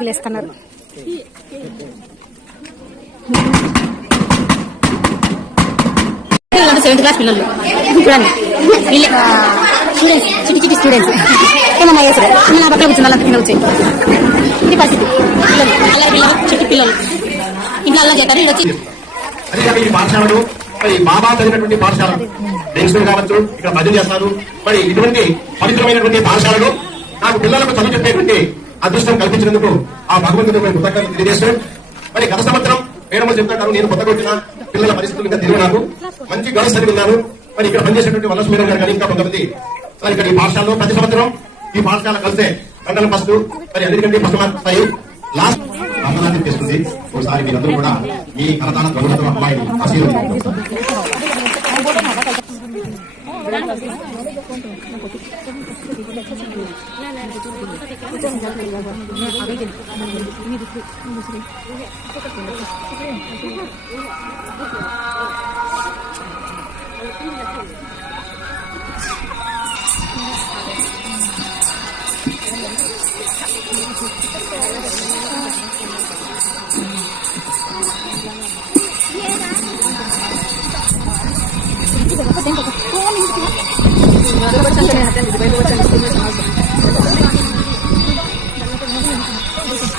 ముగ్గులు వేస్తున్నారు. Seventh class పిల్లలు చూడండి, చిట్టి చిట్టి స్టూడెంట్స్ ఏమన్నా చేస్తారు. నా పక్కన కూర్చుని వాళ్ళ కింద వచ్చాయి. ఇది పరిస్థితి. అలా పిల్లలు చిట్టి పిల్లలు ఇంట్లో అలా చేస్తారు. ఈ పాఠశాలలు మరి బాబా చదివినటువంటి పాఠశాల దేశం కావచ్చు, ఇక్కడ భజన చేస్తారు. మరి ఇటువంటి పవిత్రమైనటువంటి పాఠశాలలు నాకు పిల్లలకు చదువు చెప్పేటువంటి అదృష్టం కల్పించినందుకు ఆ భగవంతుడు కృతజ్ఞతలు తెలియజేస్తూ, మరి గత సంవత్సరం వేరమని చెప్తాను, నేను కొత్తగా వచ్చిన పిల్లల పరిస్థితులు ఇంకా తెలియదు. నాకు మంచి గర్ల్స్ అని విన్నాను. మరి ఇక్కడ పనిచేసేటువంటి వలస మేడం గారు కానీ ఇంకా కొంతమంది మరి ఇక్కడ ఈ పాఠశాలలో ప్రతి సంవత్సరం ఈ పాఠశాల కలిసే మండలం ఫస్ట్, మరి అన్నిటికంటే ఫస్ట్ మార్క్ వస్తాయి. లాస్ట్ వందనాన్ని తీసుకుంది. ఒకసారి మీరందరూ కూడా మీ కరతాన గౌరవ అమ్మాయిని ఆశీర్వదించారు.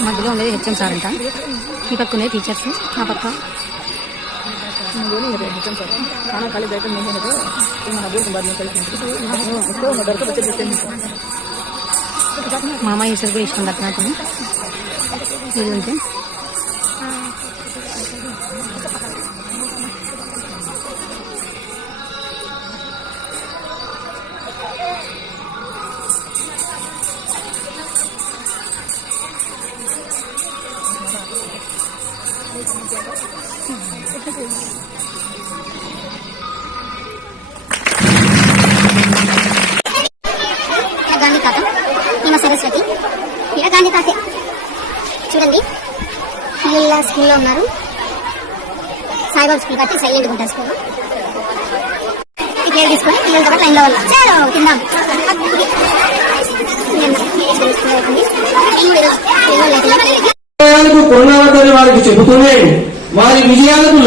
మధ్యలో ఉండేది హెచ్ఎం సార్ అంట, ఈ పక్క ఉండేది టీచర్స్, ఆ పక్క మామ ఈశ్వర్ కూడా ఇష్టం దర్శనాథం ఇది ఉంటే గాంధీ తాత ఈమె సరస్వతి, ఇలా గాంధీ తాతే చూడండి. పిల్లల స్కూల్లో ఉన్నారు. సాయిబాబా స్కూల్ కట్టి సైలెంట్గా ఉంటారు స్కూల్. ప్లేట్ తీసుకొని పిల్లలతో పాటు లైన్లో వాళ్ళు తిందాం. వారికి చెబుతూనే వారి విజయాలకు